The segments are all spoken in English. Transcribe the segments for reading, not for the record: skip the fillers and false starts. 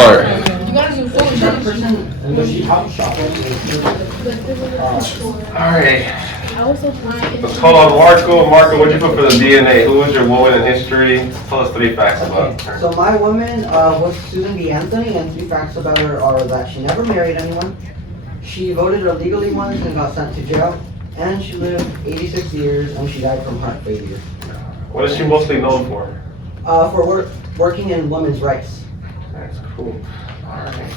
start. Alright. Let's call on Marco. Marco, what'd you put for the DNA? Who was your woman in history? Tell us 3 facts about her. So my woman was Susan B. Anthony, and 3 facts about her are that she never married anyone, she voted illegally once and got sent to jail, and she lived 86 years and she died from heart failure. What is she mostly known for? For working in women's rights. That's cool. Alright.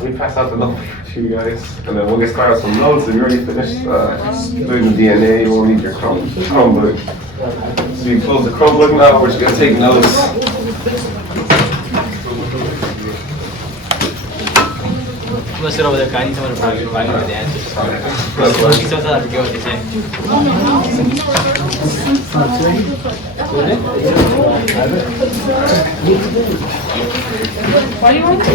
Let me pass out the number to you guys, and then we'll get started with some notes. If you already finished doing the DNA, you won't need your Chromebook. So you close the Chromebook now, we're just going to take notes. I'm gonna sit over there, guiding someone to probably the answers. He says that I forget what they say. Why do you want to?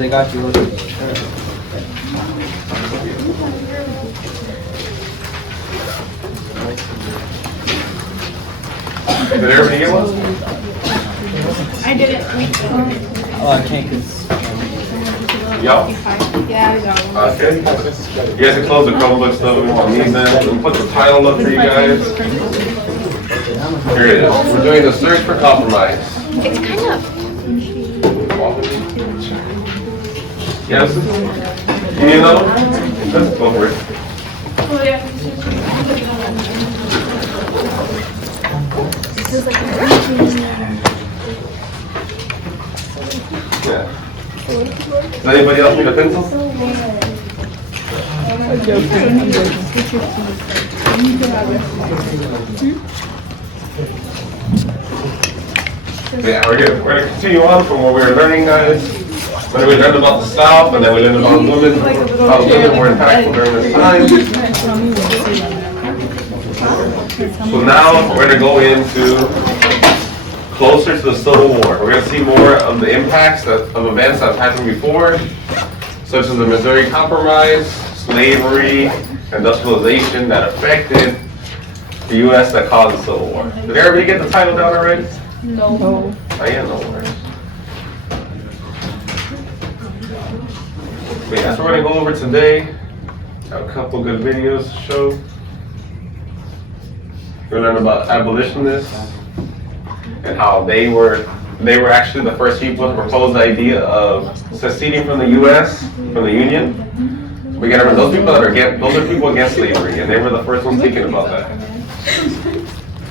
I got you. Did everybody get one? I didn't. Oh, I can't because. Y'all? Yeah, I got one. Okay. You guys can close the Chromebooks though. We won't need them. We'll put the title up for you guys. Here it is. We're doing the search for compromise. It's kind of. Yes? You need another one? Let's go for it. Oh, yeah. Yeah. Does anybody else need a pencil? Yeah, we're good. We're going to continue on from what we were learning, guys. When we learned about the South, and then we learned about women, how women were impactful during this time. So now we're going to go into closer to the Civil War. We're going to see more of the impacts of events that have happened before, such as the Missouri Compromise, slavery, industrialization that affected the U.S. that caused the Civil War. Did everybody get the title down already? No. I am no worries. But yeah, so we're going to go over today. Got a couple good videos to show. We're going to learn about abolitionists and how they were actually the first people to propose the idea of seceding from the U.S., from the Union. We got to remember those people those are people against slavery, and they were the first ones thinking about that.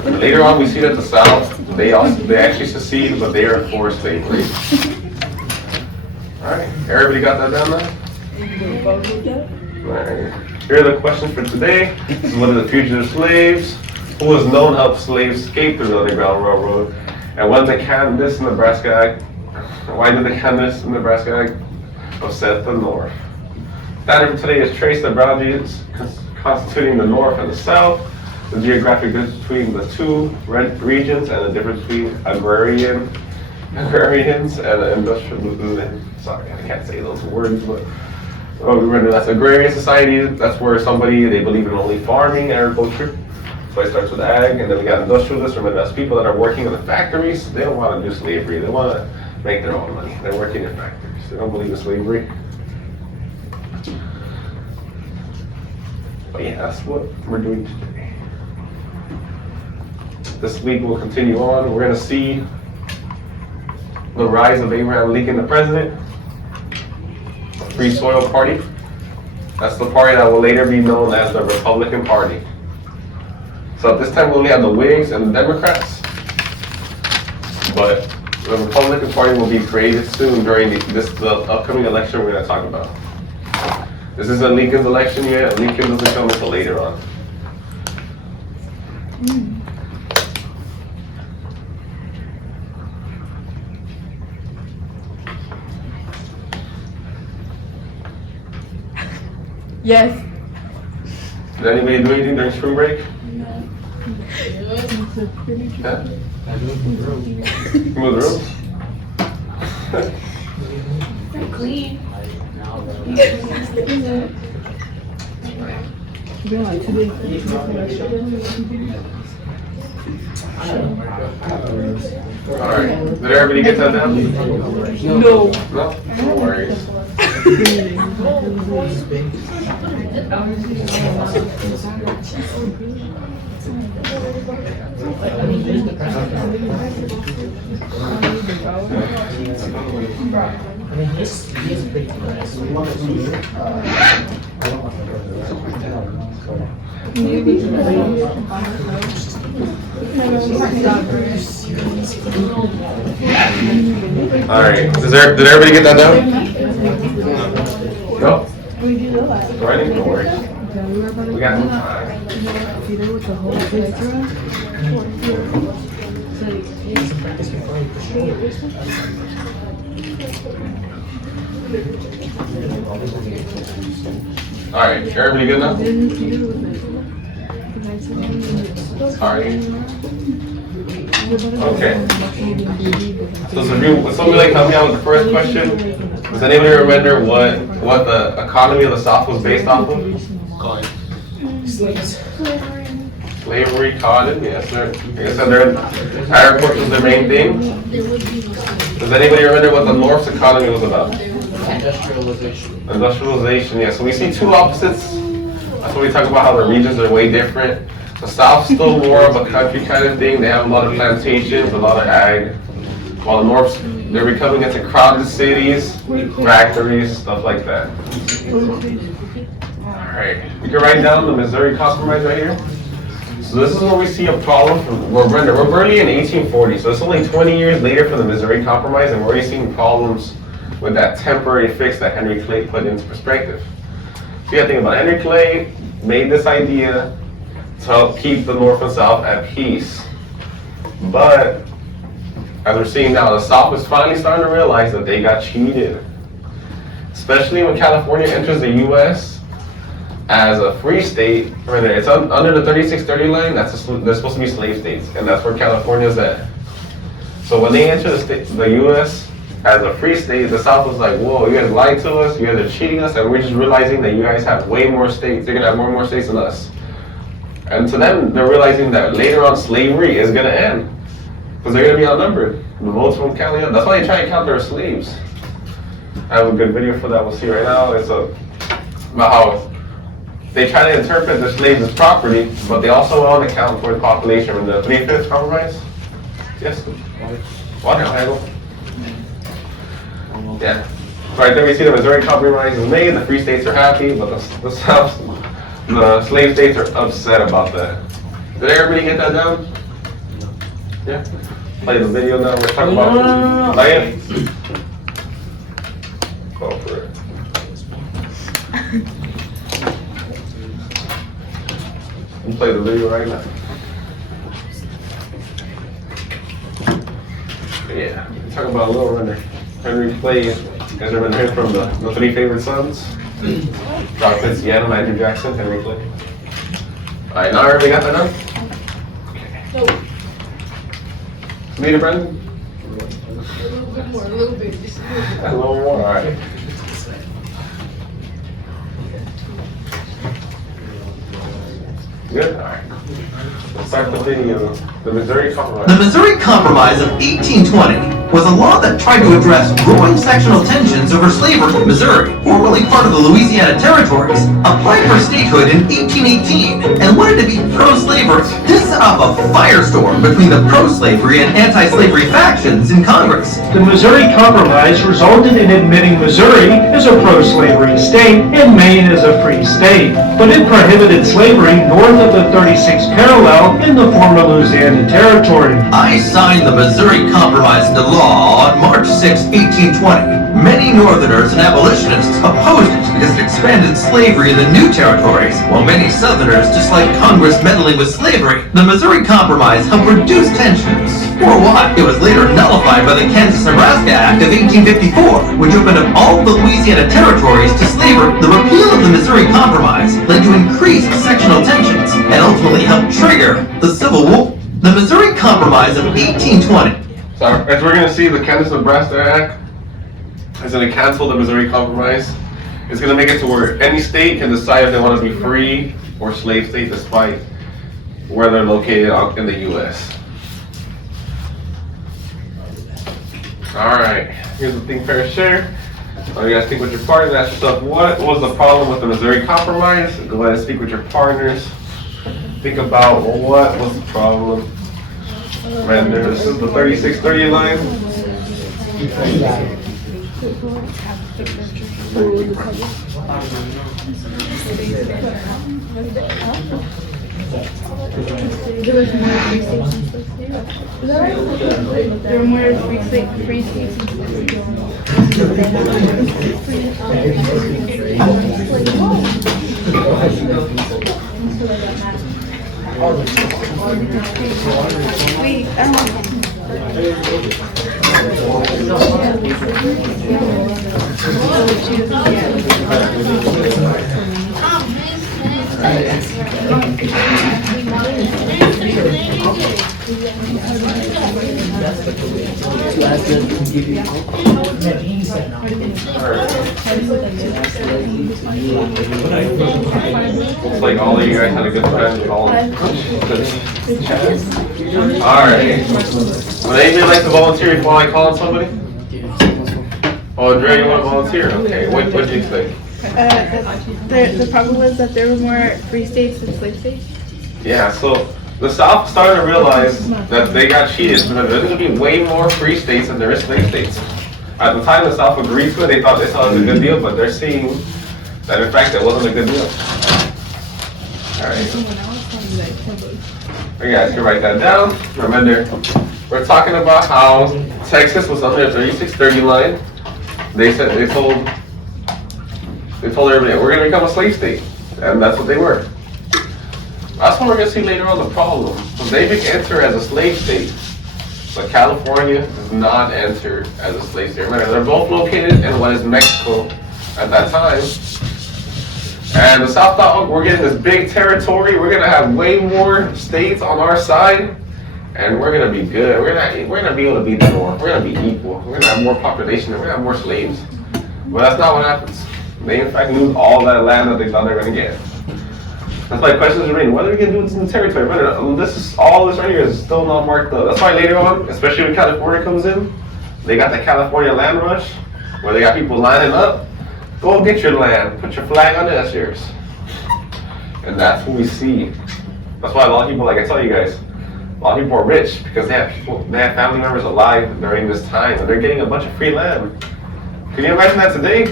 And later on, we see that the South, they actually secede, but they are for slavery. All right, everybody got that down there? All right. Here are the questions for today. This is what are the fugitive slaves? Who was known to help slaves escape through the Underground Railroad? And when the Kansas, Nebraska Act, why did the Kansas, Nebraska Act upset the North? Standard for today is trace the boundaries constituting the North and the South, the geographic difference between the two regions, and the difference between agrarians and industrial. Sorry, I can't say those words, but remember that's agrarian society. That's where they believe in only farming, agriculture. So it starts with ag, and then we got industrialists. Remember, that's people that are working in the factories. They don't want to do slavery. They want to make their own money. They're working in factories. They don't believe in slavery. But yeah, that's what we're doing today. This week we'll continue on. We're going to see the rise of Abraham Lincoln, the president. Free Soil Party. That's the party that will later be known as the Republican Party. So at this time we only have the Whigs and the Democrats, but the Republican Party will be created soon during the upcoming election we're going to talk about. This isn't Lincoln's election yet. Lincoln doesn't come until later on. Yes. Did anybody do anything during spring break? Yeah? Move the room. Clean. Alright, did everybody get that down? No. No? No worries. Alright, did everybody get that down? No? Alrighty, no worries. We got some time. Alright, everybody good now? Alright. Okay. So somebody like help me out with the first question. Does anybody remember what the economy of the South was based off of? Slavery, cotton, yes, sir. Like I said, agriculture was their main thing. Does anybody remember what the North's economy was about? Industrialization. Industrialization, yeah. So we see two opposites. That's when we talk about how the regions are way different. The South's still more of a country kind of thing. They have a lot of plantations, a lot of ag. While the North's, they're becoming into crowded cities, factories, stuff like that. Alright, we can write down the Missouri Compromise right here. So this is where we see a problem. We're barely in 1840, so it's only 20 years later from the Missouri Compromise, and we're already seeing problems with that temporary fix that Henry Clay put into perspective. So you gotta think about it. Henry Clay made this idea to help keep the North and South at peace. But as we're seeing now, the South is finally starting to realize that they got cheated. Especially when California enters the U.S. as a free state. Right there, it's under the 3630 line. They're supposed to be slave states, and that's where California's at. So when they enter the U.S. as a free state, the South was like, whoa, you guys lied to us, you guys are cheating us, and we're just realizing that you guys have way more states. You're gonna have more and more states than us. And to them, they're realizing that later on slavery is gonna end. Because they're gonna be outnumbered. The votes won't count. That's why they try to count their slaves. I have a good video for that we'll see right now. It's about how they try to interpret the slaves as property, but they also want to count towards population in the 3/5 compromise. Yes? Water, yeah. Right there we see the Missouri Compromise is made, the free states are happy, but the South, the slave states are upset about that. Did everybody get that down? Yeah? Play the video now, we're talking about. Play it. Go for it. You play the video right now. Yeah, talk about a little runner. Henry Clay, you guys ever heard from the Three Favorite Sons? John Quincy Adams, Andrew Jackson, Henry Clay. Alright, now everybody got that done? Okay. Need it, Brendan? A little bit. Just A little more, alright. Good, alright. Let's start the video. The Missouri Compromise. The Missouri Compromise of 1820 was a law that tried to address growing sectional tensions over slavery in Missouri, formerly part of the Louisiana Territories, applied for statehood in 1818 and wanted to be pro-slavery. This set off a firestorm between the pro-slavery and anti-slavery factions in Congress. The Missouri Compromise resulted in admitting Missouri as a pro-slavery state and Maine as a free state, but it prohibited slavery north of the 36th parallel in the former Louisiana Territory. I signed the Missouri Compromise into law on March 6, 1820. Many Northerners and abolitionists opposed it because it expanded slavery in the new territories, while many Southerners disliked Congress meddling with slavery. The Missouri Compromise helped reduce tensions. For what? It was later nullified by the Kansas-Nebraska Act of 1854, which opened up all the Louisiana territories to slavery. The repeal of the Missouri Compromise led to increased sectional tensions and ultimately helped trigger the Civil War. The Missouri Compromise of 1820. So as we're going to see, the Kansas-Nebraska Act is going to cancel the Missouri Compromise. It's gonna make it to where any state can decide if they want to be free or slave state despite where they're located out in the US. Alright, here's the thing, fair share. You guys speak with your partners, ask yourself, what was the problem with the Missouri Compromise? Go ahead and speak with your partners. Think about, well, what was the problem? Man, this is the 3630 line. There was more free states and slave states. There were more free states and slave states. Wait, I don't Looks like all of you guys had a good time with all. Alright. Would anybody like to volunteer before I call on somebody? Oh, Dre, you want to volunteer? Okay, what do you think? The problem was that there were more free states than slave states. Yeah, so the South started to realize that they got cheated because there's going to be way more free states than there is slave states. At the time the South agreed to it, they thought this was a good deal, but they're seeing that in fact it wasn't a good deal. Alright. You guys can write that down. Remember, we're talking about how Texas was under the 3630 line. They told everybody, we're going to become a slave state. And that's what they were. That's what we're going to see later on the problem. So they enter as a slave state, but California does not enter as a slave state. Remember, they're both located in what is Mexico at that time. And the South thought, oh, we're getting this big territory, we're going to have way more states on our side, and we're going to be good. We're going to be able to be the North. We're going to be equal. We're going to have more population, and we're going to have more slaves. But that's not what happens. They in fact lose all that land that they thought they were going to get. That's why questions remain. What are we going to do with this new territory? All this right here is still not marked up. That's why later on, especially when California comes in, they got the California land rush, where they got people lining up. Go get your land, put your flag on it, that's yours. And that's what we see. That's why a lot of people, like I tell you guys, a lot of people are rich because they have family members alive during this time, and they're getting a bunch of free land. Can you imagine that today?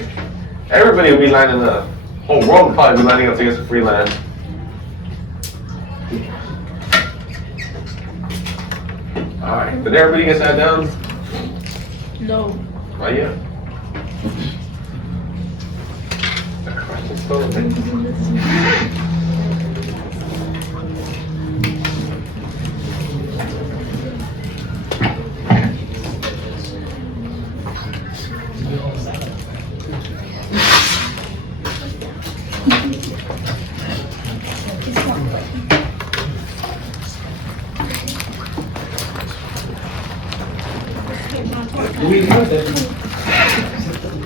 Everybody would be lining up. The whole world would probably be lining up to get some free land. Alright, did everybody get that down? No. Oh yeah. Questions still?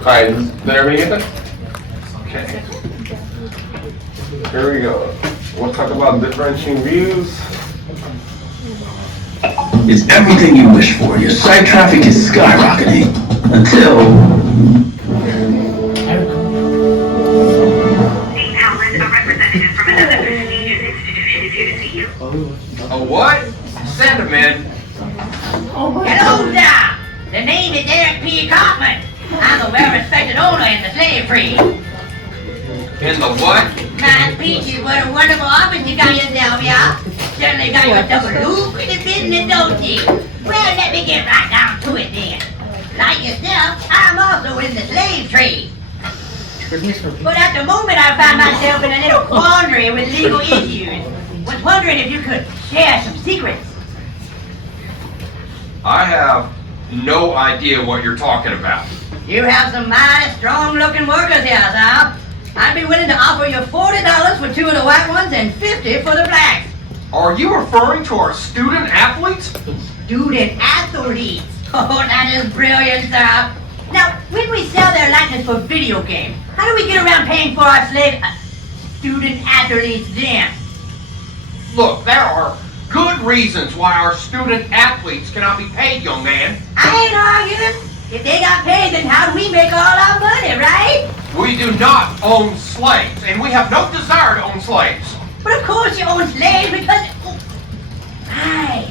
Alright, did everybody get that? Okay. Here we go. We'll talk about differentiating views. It's everything you wish for. Your site traffic is skyrocketing until... Dean Howland, a representative from another prestigious institution, is here to see you. A what? Send him in. Hello there! The name is Eric P. Kaufman. I'm a well-respected owner in the slave trade. In the what? Nice peaches, what a wonderful office you got yourself, y'all. Certainly got yourself a lucrative business, don't you? Well, let me get right down to it then. Like yourself, I'm also in the slave trade. But at the moment I find myself in a little quandary with legal issues. Was wondering if you could share some secrets. I have no idea what you're talking about. You have some mighty strong-looking workers here, sir. I'd be willing to offer you $40 for 2 of the white ones and $50 for the blacks. Are you referring to our student athletes? Student athletes? Oh, that is brilliant, sir. Now, when we sell their likeness for video games, how do we get around paying for our slave student athletes then? Look, there are good reasons why our student athletes cannot be paid, young man. I ain't arguing. If they got paid, then how do we make all our money, right? We do not own slaves, and we have no desire to own slaves. But of course you own slaves because... Right.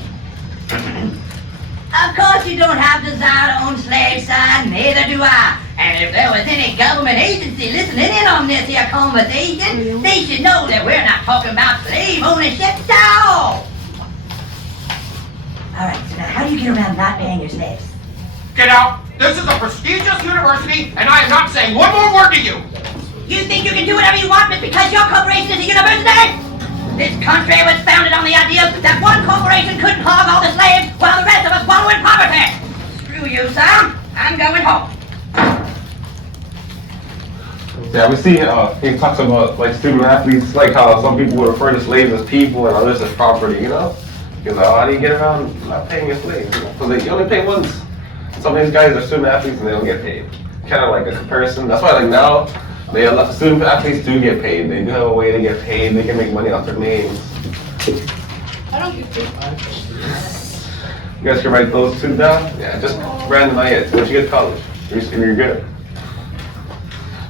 Of course you don't have desire to own slaves, son. Neither do I. And if there was any government agency listening in on this here conversation, they should know that we're not talking about slave ownership at all. All right, so now how do you get around not paying your slaves? Get out! This is a prestigious university, and I am not saying one more word to you! You think you can do whatever you want just because your corporation is a university? This country was founded on the idea that one corporation couldn't hog all the slaves while the rest of us wallow in poverty. Screw you, son. I'm going home. Yeah, we see he talks about like student athletes, like how some people would refer to slaves as people and others as property, you know? He's like, how do you get around not paying your slaves? Because you only pay once. Some of these guys are student athletes and they don't get paid. Kind of like a comparison. That's why like now, student athletes do get paid. They do have a way to get paid. They can make money off their names. I don't get paid. You guys can write those two down? Yeah, just randomize it. Once you get to college, you're good.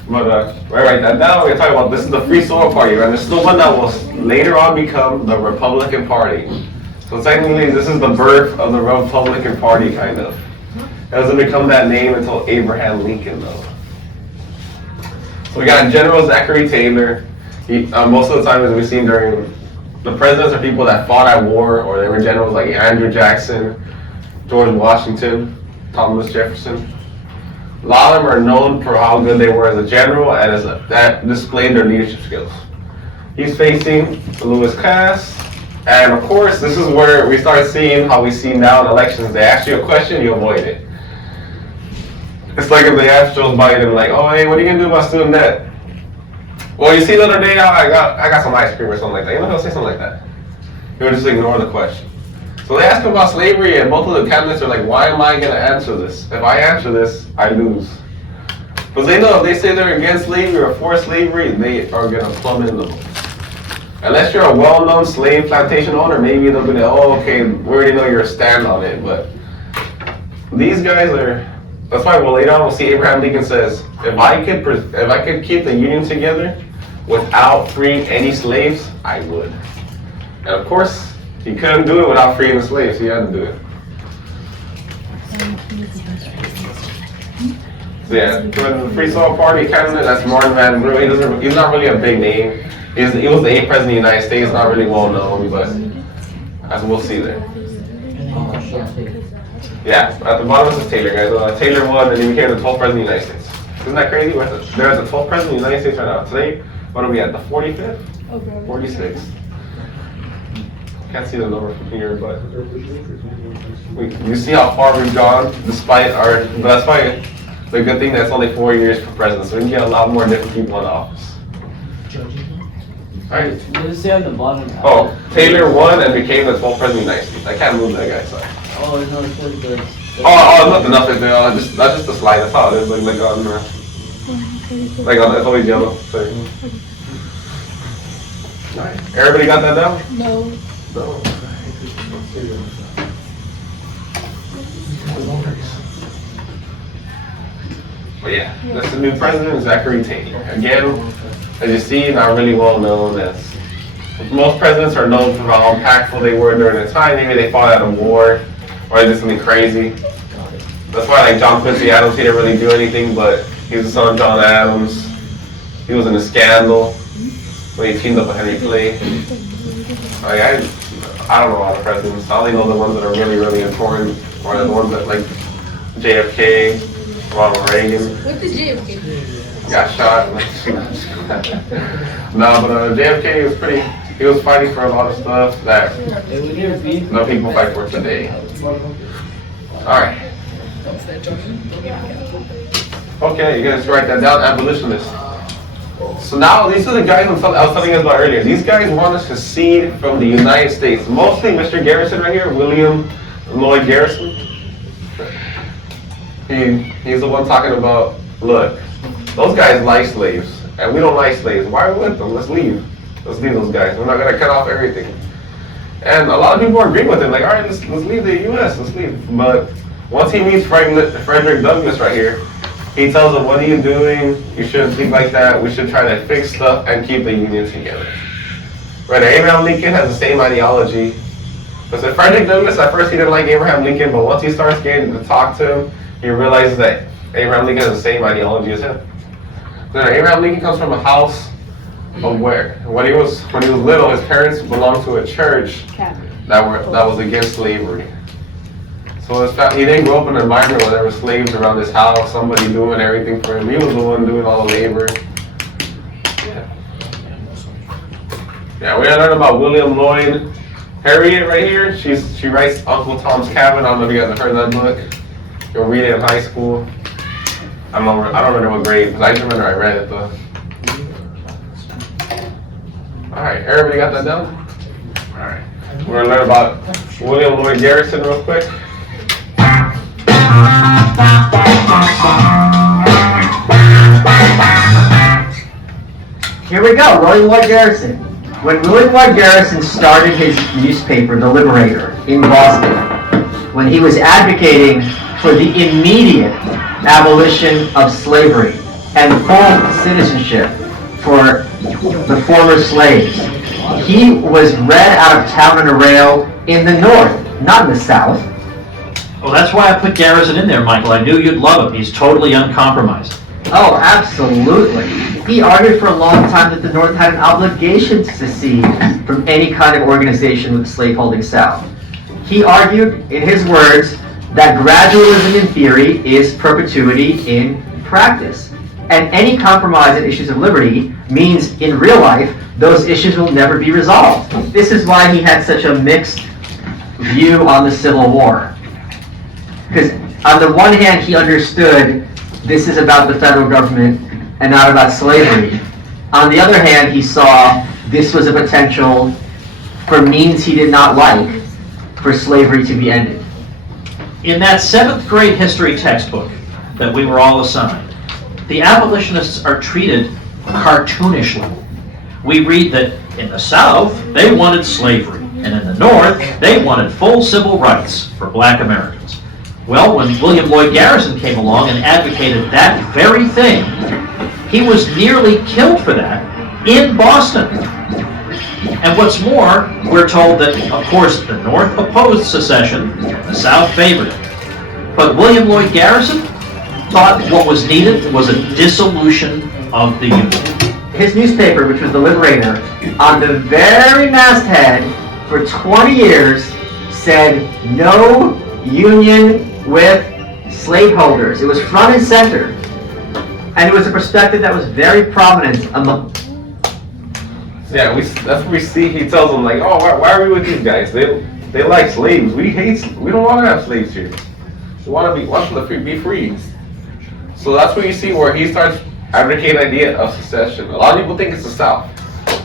But write that down. We're talking about this is the Free Soil Party, and this is the one that will later on become the Republican Party. So technically, this is the birth of the Republican Party, kind of. It doesn't become that name until Abraham Lincoln, though. So we got General Zachary Taylor. Most of the time, as we've seen during the presidents are people that fought at war, or they were generals like Andrew Jackson, George Washington, Thomas Jefferson. A lot of them are known for how good they were as a general and that displayed their leadership skills. He's facing Lewis Cass, and of course, this is where we start seeing how we see now in elections. They ask you a question, you avoid it. It's like if they ask Joe Biden, like, oh, hey, what are you gonna do about student debt? Well, you see the other day, I got some ice cream or something like that. You know, he'll say something like that. He'll just ignore the question. So they ask him about slavery, and both of the candidates are like, why am I gonna answer this? If I answer this, I lose. Because they know if they say they're against slavery or for slavery, they are gonna plummet in the vote. Unless you're a well-known slave plantation owner, maybe they'll be like, oh, okay, we already know your stand on it. But these guys are. That's why later on we'll see Abraham Lincoln says, if I could keep the Union together without freeing any slaves, I would. And of course, he couldn't do it without freeing the slaves. He had to do it. So yeah, the Free Soil Party candidate, that's Martin Van Buren. He's not really a big name. He was the 8th president of the United States, not really well known, but as we'll see there. Yeah, at the bottom it says Taylor, guys. Taylor won, and he became the 12th president of the United States. Isn't that crazy? They're at the 12th president of the United States right now. Today, what are we at? The 45th? 46th? Can't see the number from here, but you see how far we've gone, despite our. But that's why the good thing that's only 4 years for president, so we can get a lot more different people in office. Alright. What does it say on the bottom? Oh, Taylor won and became the 12th president of the United States. I can't move that guy, sorry. Oh, no, it's really good. Nothing there. That's just the slide. That's how it is. Like on, it's always yellow. Sorry. Alright. Everybody got that down? No. No. But yeah, that's the new president, Zachary Taylor. Again, as you see, not really well known as. Most presidents are known for how impactful they were during their time. Maybe they fought out a war or they did something crazy. That's why, like John Quincy Adams, he didn't really do anything, but he was the son of John Adams. He was in a scandal when he teamed up with Henry Clay. I don't know all the presidents. I only know the ones that are really, really important, or the ones that like JFK, Ronald Reagan. What did JFK? Got shot. No, but JFK was pretty. He was fighting for a lot of stuff that no people fight for today. All right. Okay, you guys write that down. Abolitionist. So now these are the guys I was telling you about earlier. These guys want to secede from the United States. Mostly Mr. Garrison right here, William Lloyd Garrison. He He's the one talking about, look, those guys like slaves, and we don't like slaves. Why are we with them? Let's leave. Let's leave those guys. We're not gonna cut off everything. And a lot of people agree with him, like, all right, let's leave the U.S., let's leave. But once he meets Frederick Douglass right here, he tells him, what are you doing? You shouldn't think like that. We should try to fix stuff and keep the Union together. Right, Abraham Lincoln has the same ideology. But so Frederick Douglass, at first he didn't like Abraham Lincoln, but once he starts getting to talk to him, he realizes that Abraham Lincoln has the same ideology as him. So Abraham Lincoln comes from a house of where? When he was little, his parents belonged to a church that was against slavery. So he didn't grow up in an environment where there were slaves around his house, somebody doing everything for him. He was the one doing all the labor. Yeah, we learned about William Lloyd. Harriet right here, she writes Uncle Tom's Cabin. I don't know if you guys have heard that book. You'll read it in high school. I don't remember what grade, because I just remember I read it though. Alright, everybody got that down? Alright. We're gonna learn about William Lloyd Garrison real quick. Here we go, William Lloyd Garrison. When William Lloyd Garrison started his newspaper, The Liberator, in Boston, when he was advocating for the immediate abolition of slavery and full citizenship for the former slaves, he was read out of town on a rail in the North, not in the South. Well, that's why I put Garrison in there, Michael. I knew you'd love him. He's totally uncompromised. Oh, absolutely. He argued for a long time that the North had an obligation to secede from any kind of organization with the slaveholding South. He argued, in his words, that gradualism in theory is perpetuity in practice. And any compromise in issues of liberty means, in real life, those issues will never be resolved. This is why he had such a mixed view on the Civil War. Because on the one hand, he understood this is about the federal government and not about slavery. On the other hand, he saw this was a potential for means he did not like for slavery to be ended. In that 7th grade history textbook that we were all assigned, the abolitionists are treated cartoonishly. We read that in the South, they wanted slavery, and in the North, they wanted full civil rights for black Americans. Well, when William Lloyd Garrison came along and advocated that very thing, he was nearly killed for that in Boston. And what's more, we're told that, of course, the North opposed secession, and the South favored it. But William Lloyd Garrison thought what was needed was a dissolution of the Union. His newspaper, which was The Liberator, on the very masthead for 20 years said no union with slaveholders. It was front and center. And it was a perspective that was very prominent among... Yeah, that's what we see. He tells them, like, oh, why are we with these guys? They like slaves. We don't want to have slaves here. We want them to be free. So that's what you see where he starts advocating the idea of secession. A lot of people think it's the South.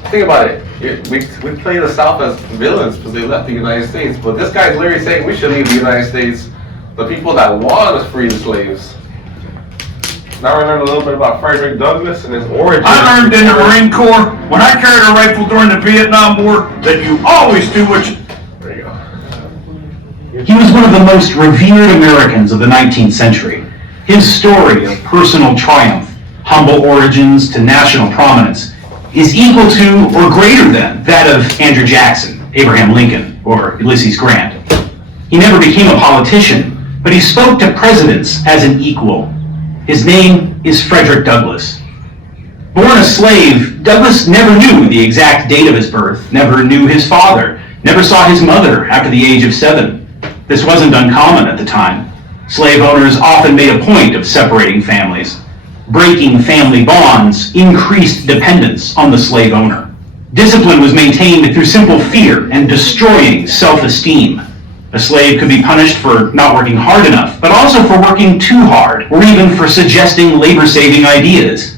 Think about it. We play the South as villains because they left the United States. But this guy's literally saying we should leave the United States. The people that want to free the slaves. Now we learned a little bit about Frederick Douglass and his origin. I learned in the Marine Corps, when I carried a rifle during the Vietnam War, that you always do what you... There you go. He was one of the most revered Americans of the 19th century. His story of personal triumph, humble origins to national prominence, is equal to or greater than that of Andrew Jackson, Abraham Lincoln, or Ulysses Grant. He never became a politician, but he spoke to presidents as an equal. His name is Frederick Douglass. Born a slave, Douglass never knew the exact date of his birth, never knew his father, never saw his mother after the age of 7. This wasn't uncommon at the time. Slave owners often made a point of separating families. Breaking family bonds increased dependence on the slave owner. Discipline was maintained through simple fear and destroying self-esteem. A slave could be punished for not working hard enough, but also for working too hard, or even for suggesting labor-saving ideas.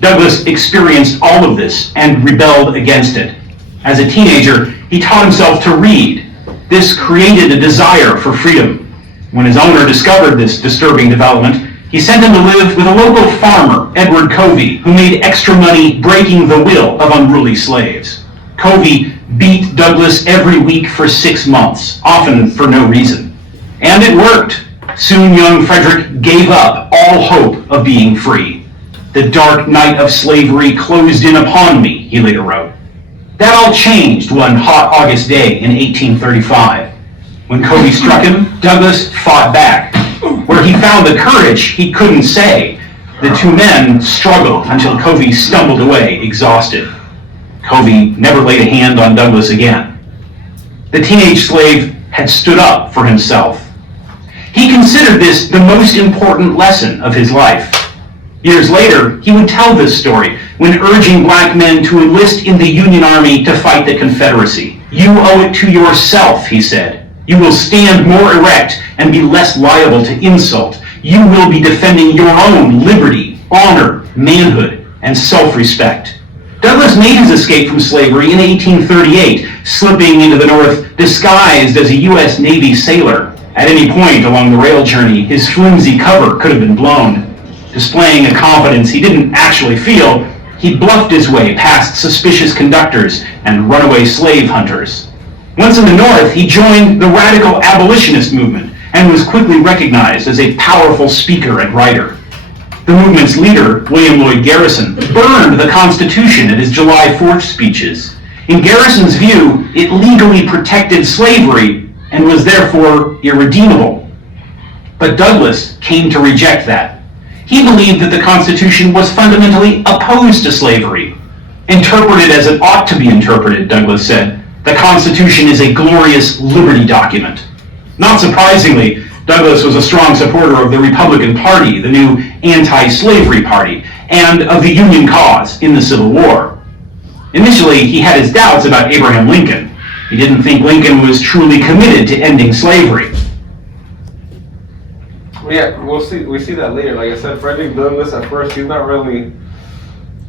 Douglass experienced all of this and rebelled against it. As a teenager, he taught himself to read. This created a desire for freedom. When his owner discovered this disturbing development, he sent him to live with a local farmer, Edward Covey, who made extra money breaking the will of unruly slaves. Covey beat Douglas every week for 6 months, often for no reason. And it worked. Soon young Frederick gave up all hope of being free. The dark night of slavery closed in upon me, he later wrote. That all changed one hot August day in 1835. When Covey struck him, Douglas fought back. Where he found the courage he couldn't say, the two men struggled until Covey stumbled away, exhausted. Covey never laid a hand on Douglas again. The teenage slave had stood up for himself. He considered this the most important lesson of his life. Years later, he would tell this story when urging black men to enlist in the Union Army to fight the Confederacy. You owe it to yourself, he said. You will stand more erect and be less liable to insult. You will be defending your own liberty, honor, manhood, and self-respect. Douglas made his escape from slavery in 1838, slipping into the North disguised as a U.S. Navy sailor. At any point along the rail journey, his flimsy cover could have been blown. Displaying a confidence he didn't actually feel, he bluffed his way past suspicious conductors and runaway slave hunters. Once in the North, he joined the radical abolitionist movement and was quickly recognized as a powerful speaker and writer. The movement's leader, William Lloyd Garrison, burned the Constitution at his July 4th speeches. In Garrison's view, it legally protected slavery and was therefore irredeemable. But Douglas came to reject that. He believed that the Constitution was fundamentally opposed to slavery. Interpreted as it ought to be interpreted, Douglas said, the Constitution is a glorious liberty document. Not surprisingly, Douglas was a strong supporter of the Republican Party, the new anti-slavery party, and of the Union cause in the Civil War. Initially, he had his doubts about Abraham Lincoln. He didn't think Lincoln was truly committed to ending slavery. Yeah, we see that later. Like I said, Frederick Douglass at first, he's not really,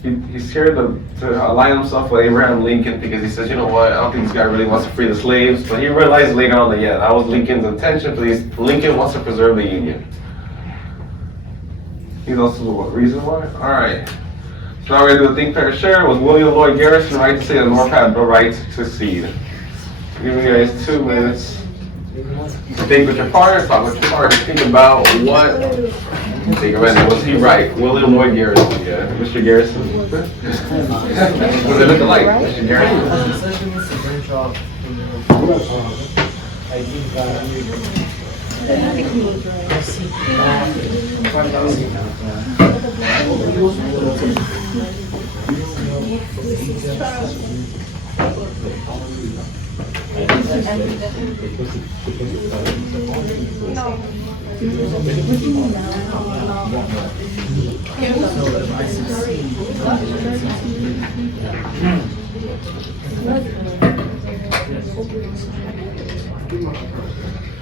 he's scared to align himself with Abraham Lincoln because he says, you know what, I don't think this guy really wants to free the slaves. But he realized later on that, yeah, that was Lincoln's intention, but Lincoln wants to preserve the Union. He's also the reason why? Alright. So now we're going to do a think, pair, share with William Lloyd Garrison, right to say the North had the right to secede. Giving you guys 2 minutes. Think with your partner, talk with your partner, think about what. Think about it. Was he right? William Lloyd Garrison, yeah. Mr. Garrison? Was it look alike? Mr. Garrison?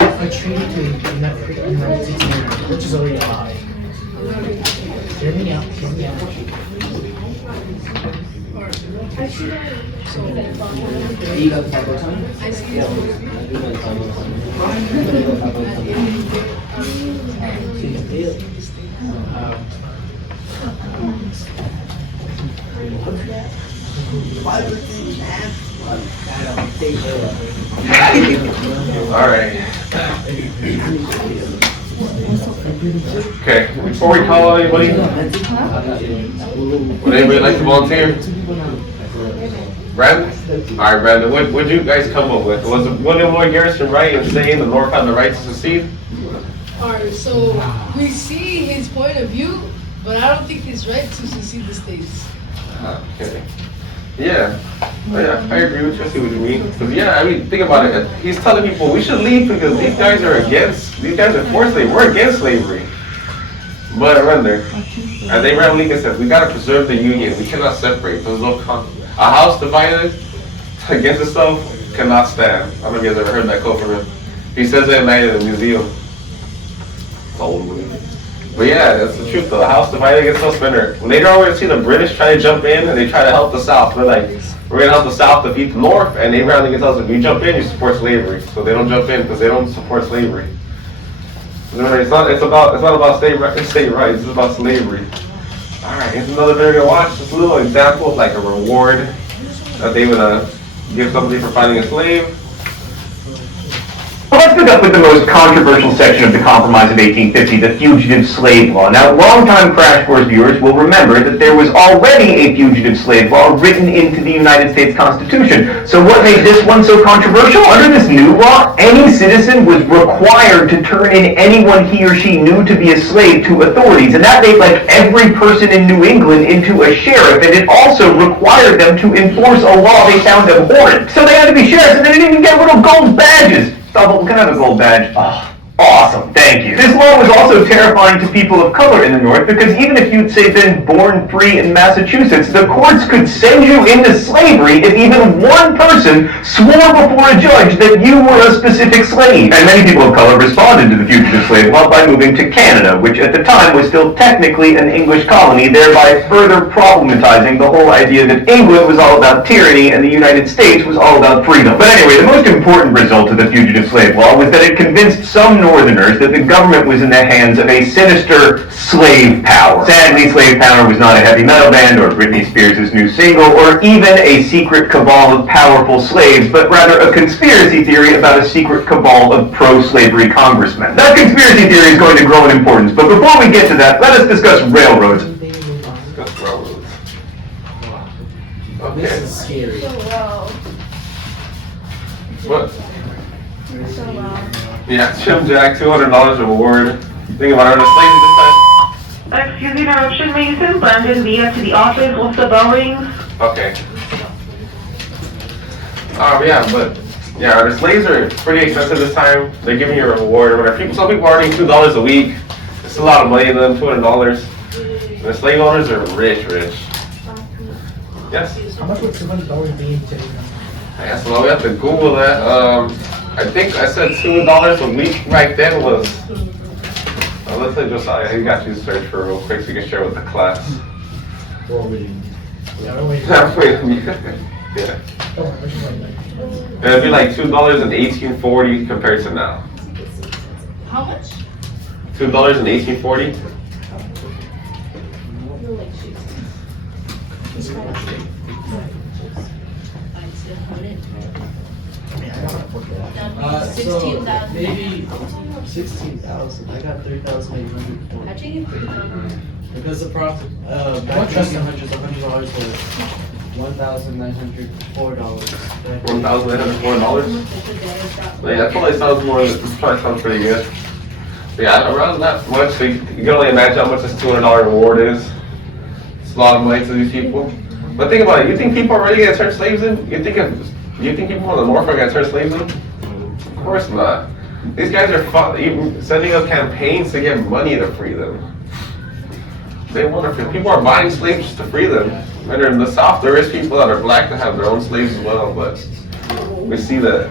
I treated to Netflix, which is already a lie. Hear me out, hear me out. You got the taco time? Alright. Okay, before we call anybody, would anybody like to volunteer? Brandon? Alright, Brandon, what would you guys come up with? Was William Lloyd Garrison right in saying the North had the right to secede? Alright, so we see his point of view, but I don't think he's right to secede the states. Okay. Yeah. Oh, yeah, I agree with you. I see what you mean. Because, yeah, I mean, think about it. He's telling people we should leave because these guys are for slavery. We're against slavery. But remember, as Abraham Lincoln said, we got to preserve the Union. We cannot separate. There's no conflict. A house divided against itself cannot stand. I don't know if you guys ever heard that quote from him. He says that at night at the museum. It's old movie. But yeah, that's the truth though. The house divided against itself spinner. Later on, we're going to see the British try to jump in and they try to help the South. They're like, we're going to help the South defeat the North. And Abraham Lincoln tells them, if you jump in, you support slavery. So they don't jump in because they don't support slavery. Remember, it's not about state rights, it's about slavery. Alright, here's another video to watch. Just a little example of like a reward that they would give somebody for finding a slave. Well, let's pick up with the most controversial section of the Compromise of 1850, the Fugitive Slave Law. Now, longtime Crash Course viewers will remember that there was already a fugitive slave law written into the United States Constitution. So what made this one so controversial? Under this new law, any citizen was required to turn in anyone he or she knew to be a slave to authorities, and that made like every person in New England into a sheriff, and it also required them to enforce a law they found abhorrent. So they had to be sheriffs, and they didn't even get little gold badges. Stubble, can I have a gold badge? Oh, awesome, thank you. This law was also terrifying to people of color in the North because even if you'd say been born free in Massachusetts, the courts could send you into slavery if even one person swore before a judge that you were a specific slave. And many people of color responded to the fugitive slave law by moving to Canada, which at the time was still technically an English colony, thereby further problematizing the whole idea that England was all about tyranny and the United States was all about freedom. But anyway, the most important result of the fugitive slave law was that it convinced some Northerners that the government was in the hands of a sinister slave power. Sadly, slave power was not a heavy metal band or Britney Spears' new single or even a secret cabal of powerful slaves, but rather a conspiracy theory about a secret cabal of pro-slavery congressmen. That conspiracy theory is going to grow in importance, but before we get to that, let us discuss railroads. Okay. This is scary. So loud. What? You're so loud. Yeah, Jim Jack, $200 reward. Think about it, slave this time. Excuse me, interruption. May you send Brandon via to the office? What's the bowings? Okay. Yeah, but yeah, the slaves are pretty expensive this time. They're giving you a reward or whatever. Some people are earning $2 a week. It's a lot of money to them, $200. The slave owners are rich. Yes? How much would $200 be in today? Yeah, so we have to Google that. I think I said $2 a week right then was. Let's say Josiah, he got you to search for real quick so you can share with the class. Yeah. It'd be like $2 in 1840 compared to now. How much? $2 in 1840. So maybe 16,000. I got 3,840. How'd you get 3,000? Because the profit, back in the $100 was $1,904. $1,904? Yeah, that probably sounds probably sounds pretty good. But yeah, around that much, so you can only imagine how much this $200 reward is. It's a lot of money to these people. But think about it, you think people are really gonna turn slaves in? You think people in the North are gonna turn slaves in? Of course not. These guys are even setting up campaigns to get money to free them. They want to free. People are buying slaves just to free them. And in the South, there is people that are black that have their own slaves as well, but we see that.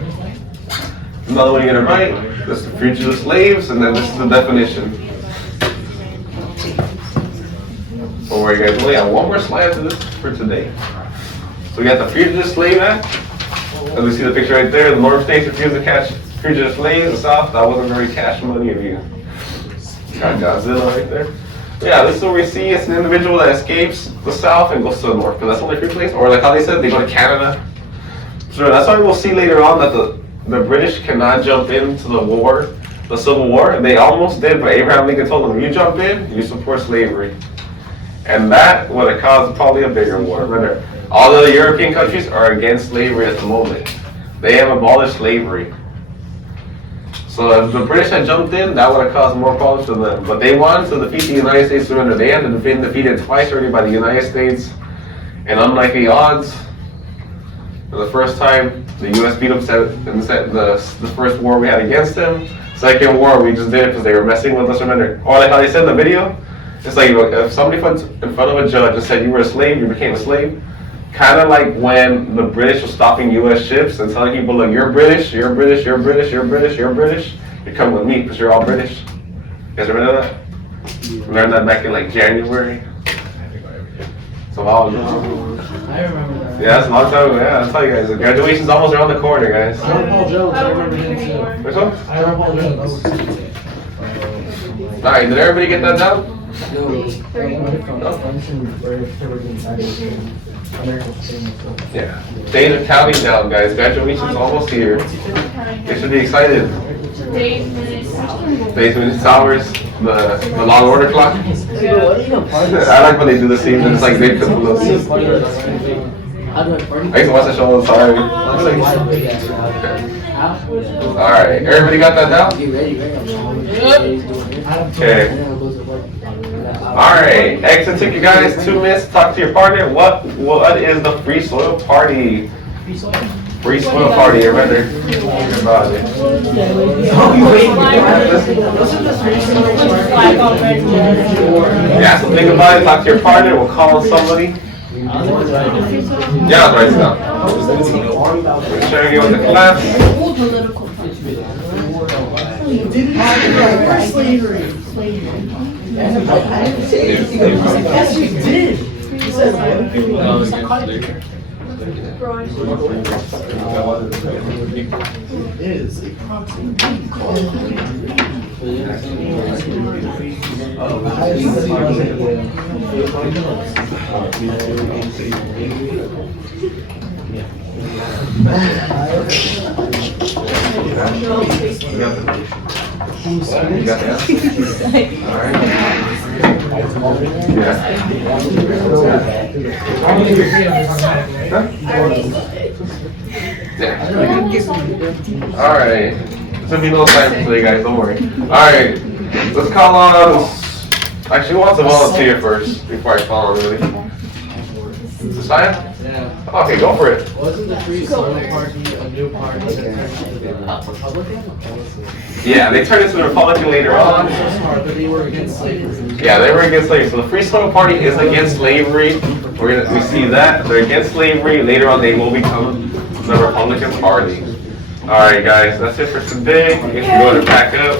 Another one you're gonna write, this is the fugitive slaves, and then this is the definition. Don't worry guys, we only have one more slide to this for today. So we got the Fugitive Slave Act. As we see the picture right there, the North states refused to catch fugitive slaves. The South, that wasn't very cash money if you got Godzilla right there. Yeah, this is what we see. It's an individual that escapes the South and goes to the North, because that's the only free place. Or like how they said, they go to Canada. So that's why we'll see later on that the British cannot jump into the war, the Civil War. They almost did, but Abraham Lincoln told them, you jump in, you support slavery. And that would have caused probably a bigger war. Remember, all the European countries are against slavery at the moment. They have abolished slavery. So if the British had jumped in, that would have caused more problems to them. But they wanted to defeat the United States surrender. They had been defeated twice already by the United States. And unlikely odds, for the first time, the U.S. beat them in the first war we had against them. Second war, we just did it because they were messing with the surrender. Or like how they said in the video, it's like if somebody put in front of a judge and said you were a slave, you became a slave. Kind of like when the British were stopping U.S. ships and telling people, look, you're British, you're British, you're British, you're British, you're British. You're coming with me because you're all British. You guys remember that? We learned that back in like January. So I remember that. yeah, that's a long time ago. Yeah, I'll tell you guys. Graduation's almost around the corner, guys. Paul Jones, I remember him too. Which one? Paul Jones. Alright, did everybody get that down? Yeah. Days are counting down, guys. Graduation's almost here. They should be excited. Days, minutes, hours, the long order clock. I like when they do the scene, it's like they put the little scene. I used to watch that show all the time. Alright, everybody got that down? Okay. Alright, exit took you guys 2 minutes to talk to your partner. What is the Free Soil Party? Free Soil Party, everybody. About it. Yeah, so think about it, talk to your partner, we'll call somebody. Yeah, I'll write it down. Sharing it with the class. Yes, you did. Is a proxy You got that? Alright. Yeah. Alright. There's gonna be no time today, guys, don't worry. Alright. Let's call on. Actually, who wants to volunteer first before I call on, really? Josiah? Yeah. Okay, go for it. Wasn't the Free Soil Party a new party that turned into the Republican? Yeah, they turned into the Republican later on. But they were against slavery. Yeah, they were against slavery. So the Free Soil Party is against slavery. We see that. They're against slavery. Later on, they will become the Republican Party. Alright, guys, that's it for today. I guess we're going to pack up.